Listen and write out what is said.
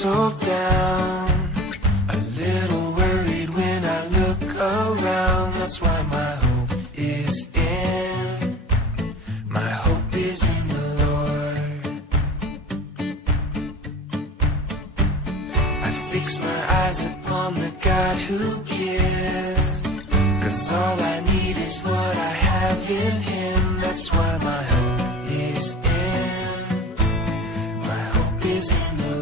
so down, a little worried when I look around. That's why my hope is in the Lord. I fix my eyes upon the God who gives, 'cause all I need is what I have in Him. That's why my hope is in the